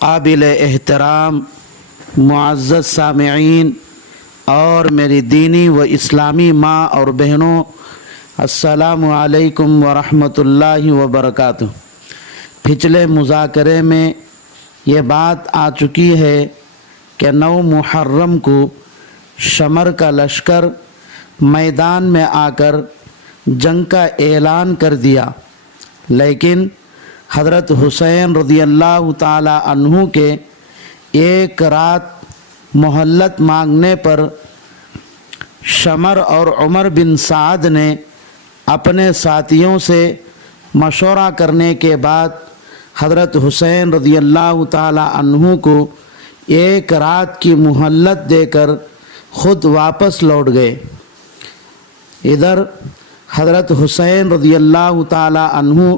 قابل احترام معزز سامعین اور میری دینی و اسلامی ماں اور بہنوں، السلام علیکم ورحمۃ اللہ وبرکاتہ۔ پچھلے مذاکرے میں یہ بات آ چکی ہے کہ 9 محرم کو شمر کا لشکر میدان میں آ کر جنگ کا اعلان کر دیا، لیکن حضرت حسین رضی اللہ تعالی عنہ کے ایک رات مہلت مانگنے پر شمر اور عمر بن سعد نے اپنے ساتھیوں سے مشورہ کرنے کے بعد حضرت حسین رضی اللہ تعالی عنہ کو ایک رات کی مہلت دے کر خود واپس لوٹ گئے۔ ادھر حضرت حسین رضی اللہ تعالی عنہ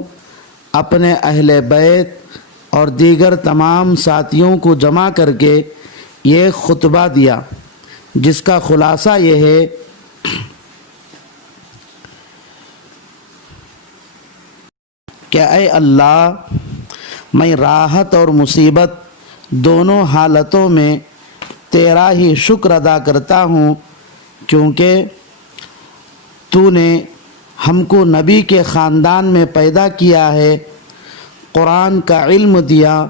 اپنے اہل بیت اور دیگر تمام ساتھیوں کو جمع کر کے یہ خطبہ دیا، جس کا خلاصہ یہ ہے کہ اے اللہ، میں راحت اور مصیبت دونوں حالتوں میں تیرا ہی شکر ادا کرتا ہوں، کیونکہ تو نے ہم کو نبی کے خاندان میں پیدا کیا ہے، قرآن کا علم دیا،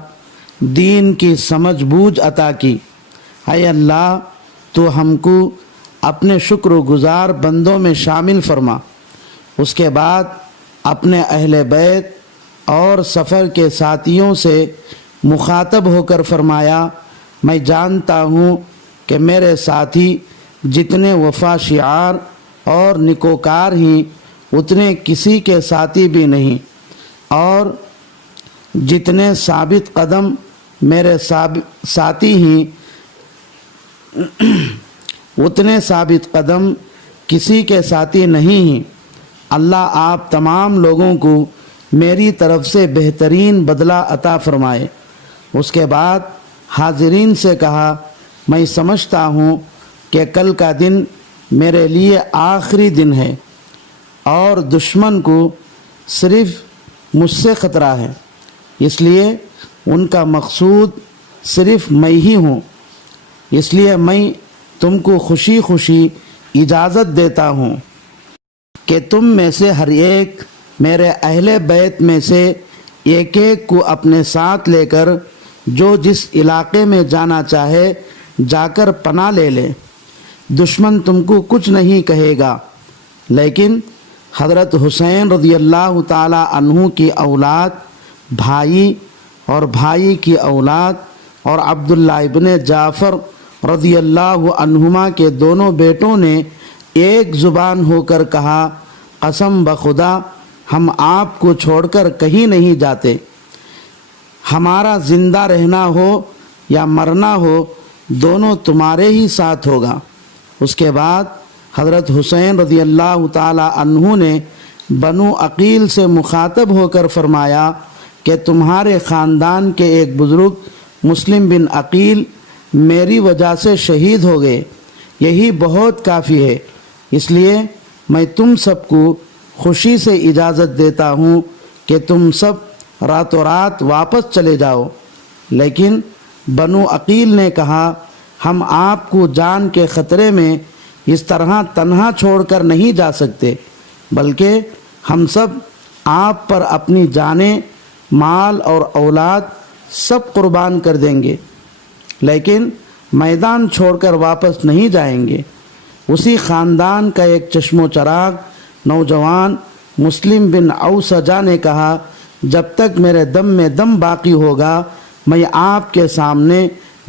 دین کی سمجھ بوجھ عطا کی۔ اے اللہ، تو ہم کو اپنے شکر گزار بندوں میں شامل فرما۔ اس کے بعد اپنے اہل بیت اور سفر کے ساتھیوں سے مخاطب ہو کر فرمایا، میں جانتا ہوں کہ میرے ساتھی جتنے وفا شعار اور نکوکار ہیں اتنے کسی کے ساتھی بھی نہیں، اور جتنے ثابت قدم میرے ساتھی ہیں اتنے ثابت قدم کسی کے ساتھی نہیں ہیں۔ اللہ آپ تمام لوگوں کو میری طرف سے بہترین بدلہ عطا فرمائے۔ اس کے بعد حاضرین سے کہا، میں سمجھتا ہوں کہ کل کا دن میرے لیے آخری دن ہے اور دشمن کو صرف مجھ سے خطرہ ہے، اس لیے ان کا مقصود صرف میں ہی ہوں، اس لیے میں تم کو خوشی خوشی اجازت دیتا ہوں کہ تم میں سے ہر ایک میرے اہل بیت میں سے ایک ایک کو اپنے ساتھ لے کر جو جس علاقے میں جانا چاہے جا کر پناہ لے لے۔ دشمن تم کو کچھ نہیں کہے گا، لیکن حضرت حسین رضی اللہ تعالی عنہ کی اولاد، بھائی اور بھائی کی اولاد، اور عبداللہ ابن جعفر رضی اللہ عنہما کے دونوں بیٹوں نے ایک زبان ہو کر کہا، قسم بخدا ہم آپ کو چھوڑ کر کہیں نہیں جاتے، ہمارا زندہ رہنا ہو یا مرنا ہو دونوں تمہارے ہی ساتھ ہوگا۔ اس کے بعد حضرت حسین رضی اللہ تعالی عنہ نے بنو عقیل سے مخاطب ہو کر فرمایا کہ تمہارے خاندان کے ایک بزرگ مسلم بن عقیل میری وجہ سے شہید ہو گئے، یہی بہت کافی ہے، اس لیے میں تم سب کو خوشی سے اجازت دیتا ہوں کہ تم سب راتوں رات واپس چلے جاؤ۔ لیکن بنو عقیل نے کہا، ہم آپ کو جان کے خطرے میں اس طرح تنہا چھوڑ کر نہیں جا سکتے، بلکہ ہم سب آپ پر اپنی جانیں، مال اور اولاد سب قربان کر دیں گے، لیکن میدان چھوڑ کر واپس نہیں جائیں گے۔ اسی خاندان کا ایک چشم و چراغ نوجوان مسلم بن اوسجہ نے کہا، جب تک میرے دم میں دم باقی ہوگا میں آپ کے سامنے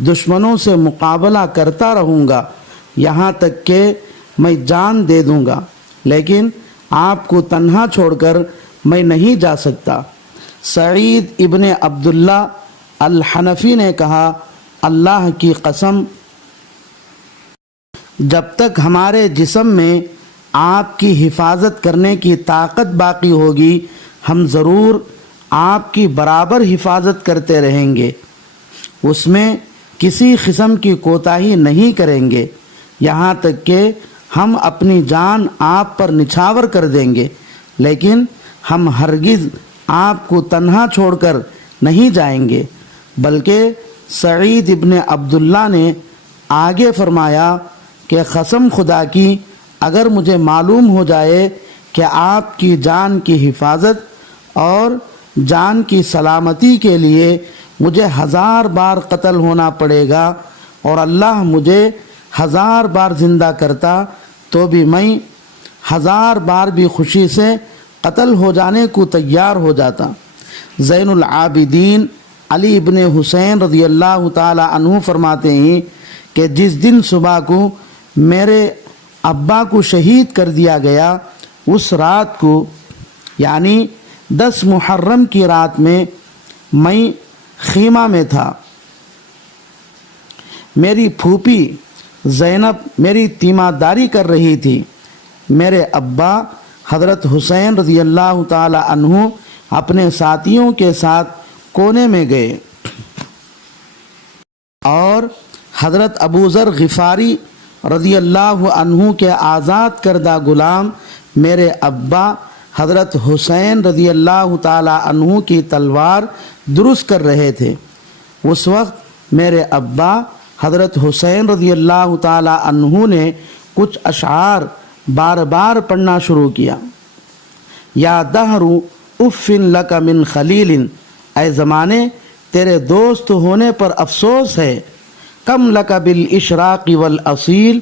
دشمنوں سے مقابلہ کرتا رہوں گا، یہاں تک کہ میں جان دے دوں گا، لیکن آپ کو تنہا چھوڑ کر میں نہیں جا سکتا۔ سعید ابن عبداللہ الحنفی نے کہا، اللہ کی قسم جب تک ہمارے جسم میں آپ کی حفاظت کرنے کی طاقت باقی ہوگی ہم ضرور آپ کی برابر حفاظت کرتے رہیں گے، اس میں کسی قسم کی کوتاہی نہیں کریں گے، یہاں تک کہ ہم اپنی جان آپ پر نچھاور کر دیں گے، لیکن ہم ہرگز آپ کو تنہا چھوڑ کر نہیں جائیں گے۔ بلکہ سعید ابن عبداللہ نے آگے فرمایا کہ قسم خدا کی اگر مجھے معلوم ہو جائے کہ آپ کی جان کی حفاظت اور جان کی سلامتی کے لیے مجھے 1000 بار قتل ہونا پڑے گا اور اللہ مجھے 1000 بار زندہ کرتا تو بھی میں 1000 بار بھی خوشی سے قتل ہو جانے کو تیار ہو جاتا۔ زین العابدین علی ابن حسین رضی اللہ تعالی عنہ فرماتے ہیں کہ جس دن صبح کو میرے ابا کو شہید کر دیا گیا، اس رات کو یعنی 10 محرم کی رات میں خیمہ میں تھا۔ میری پھوپھی زینب میری تیمارداری کر رہی تھی۔ میرے ابا حضرت حسین رضی اللہ تعالی عنہ اپنے ساتھیوں کے ساتھ کونے میں گئے اور حضرت ابو ذر غفاری رضی اللہ عنہ کے آزاد کردہ غلام میرے ابا حضرت حسین رضی اللہ تعالی عنہ کی تلوار درست کر رہے تھے۔ اس وقت میرے ابا حضرت حسین رضی اللہ تعالی عنہ نے کچھ اشعار بار بار پڑھنا شروع کیا۔ یا دہر اف لک من خلیل، اے زمانے تیرے دوست ہونے پر افسوس ہے۔ کم لک بالاشراق والاصیل،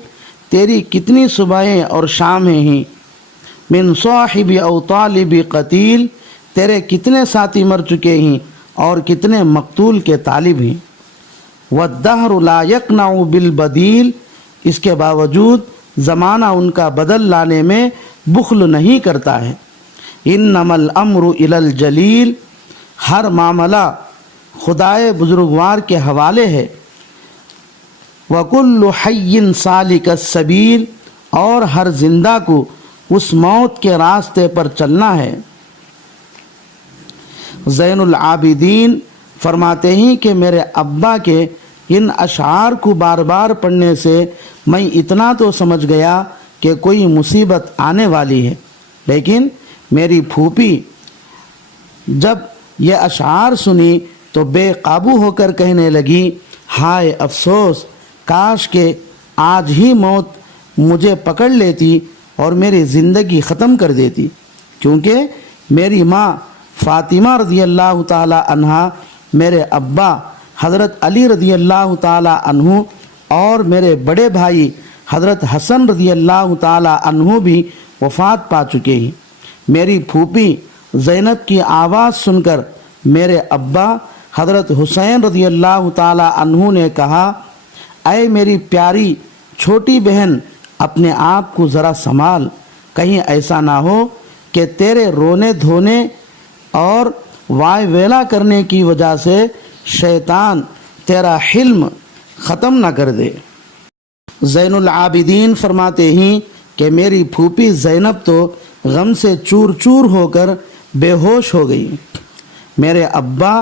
تیری کتنی صبحیں اور شامیں ہیں۔ من صاحب او طالب قتیل، تیرے کتنے ساتھی مر چکے ہیں اور کتنے مقتول کے طالب ہیں۔ والدہر لا یقنع بالبدیل، اس کے باوجود زمانہ ان کا بدل لانے میں بخل نہیں کرتا ہے۔ انما الامر الی الجلیل، ہر معاملہ خدائے بزرگوار کے حوالے ہے۔ وکل حی سالک السبیل، اور ہر زندہ کو اس موت کے راستے پر چلنا ہے۔ زین العابدین فرماتے ہیں کہ میرے ابا کے ان اشعار کو بار بار پڑھنے سے میں اتنا تو سمجھ گیا کہ کوئی مصیبت آنے والی ہے، لیکن میری پھوپھی جب یہ اشعار سنی تو بے قابو ہو کر کہنے لگی، ہائے افسوس، کاش کہ آج ہی موت مجھے پکڑ لیتی اور میری زندگی ختم کر دیتی، کیونکہ میری ماں فاطمہ رضی اللہ تعالی عنہا، میرے ابا حضرت علی رضی اللہ تعالی عنہ اور میرے بڑے بھائی حضرت حسن رضی اللہ تعالی عنہ بھی وفات پا چکے ہیں۔ میری پھوپھی زینب کی آواز سن کر میرے ابا حضرت حسین رضی اللہ تعالی عنہ نے کہا، اے میری پیاری چھوٹی بہن، اپنے آپ کو ذرا سنبھال، کہیں ایسا نہ ہو کہ تیرے رونے دھونے اور وائے ویلا کرنے کی وجہ سے شیطان تیرا حلم ختم نہ کر دے۔ زین العابدین فرماتے ہیں کہ میری پھوپھی زینب تو غم سے چور چور ہو کر بے ہوش ہو گئی۔ میرے ابا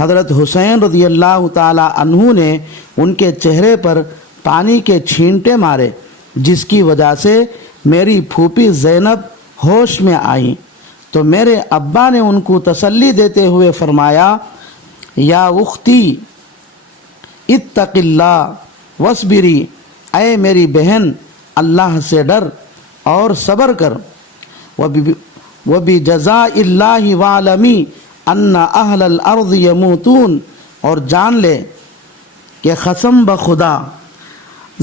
حضرت حسین رضی اللہ تعالی عنہ نے ان کے چہرے پر پانی کے چھینٹے مارے، جس کی وجہ سے میری پھوپھی زینب ہوش میں آئیں تو میرے ابا نے ان کو تسلی دیتے ہوئے فرمایا، یا اختی اتق اللہ واصبری، اے میری بہن اللہ سے ڈر اور صبر کر۔ وبجزاء اللہ واعلمی ان اہل الارض یموتون، اور جان لے کہ قسم بخدا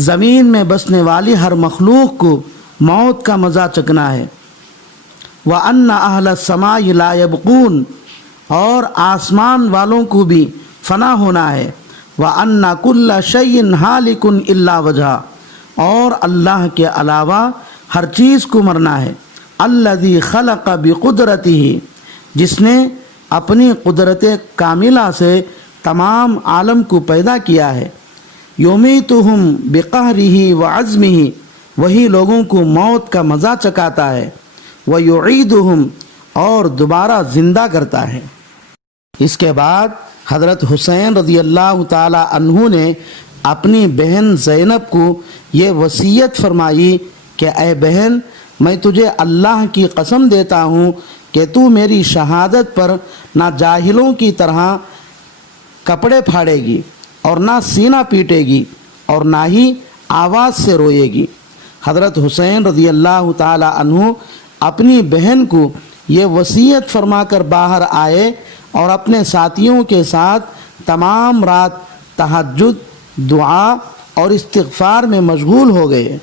زمین میں بسنے والی ہر مخلوق کو موت کا مزہ چکنا ہے۔ وَأَنَّ أَهْلَ السَّمَاءِ لَا يَبْقُونَ، اور آسمان والوں کو بھی فنا ہونا ہے۔ وَأَنَّ كُلَّ شَيْءٍ هَالِكٌ إِلَّا وَجْهَهُ، اور اللہ کے علاوہ ہر چیز کو مرنا ہے۔ الَّذِي خَلَقَ بِقُدْرَتِهِ، جس نے اپنی قدرت کاملہ سے تمام عالم کو پیدا کیا ہے۔ یُمِیتُهُم بِقَهْرِهِ وَعَزْمِهِ، وہی لوگوں کو موت کا مزہ چکاتا ہے۔ وَيُعِيدُهُمْ، اور دوبارہ زندہ کرتا ہے۔ اس کے بعد حضرت حسین رضی اللہ تعالی عنہ نے اپنی بہن زینب کو یہ وصیت فرمائی کہ اے بہن، میں تجھے اللہ کی قسم دیتا ہوں کہ تو میری شہادت پر نہ جاہلوں کی طرح کپڑے پھاڑے گی اور نہ سینہ پیٹے گی اور نہ ہی آواز سے روئے گی۔ حضرت حسین رضی اللہ تعالی عنہ اپنی بہن کو یہ وصیت فرما کر باہر آئے اور اپنے ساتھیوں کے ساتھ تمام رات تہجد، دعا اور استغفار میں مشغول ہو گئے۔